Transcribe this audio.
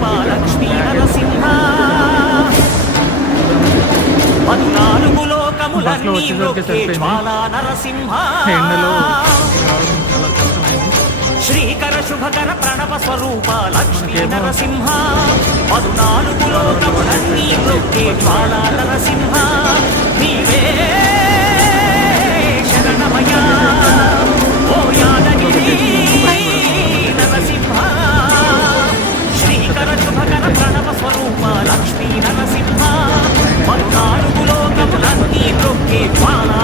స్వరూప లక్ష్మీ నరసింహ 14 లోకములన్నీ మ్రొక్కే జ్వాలా నరసింహ శ్రీకర శుభకర ప్రణవ స్వరూప లక్ష్మీ నరసింహ 14 లోకములన్నీ మ్రొక్కే జ్వాలా నరసింహ నీవే శరణమయ ఓ యాదగిరి నరసింహ శ్రీకర శుభకర ప్రణవ స్వరూప లక్ష్మీ నరసింహ 14 లోకములన్నీ మ్రొక్కే జ్వాలా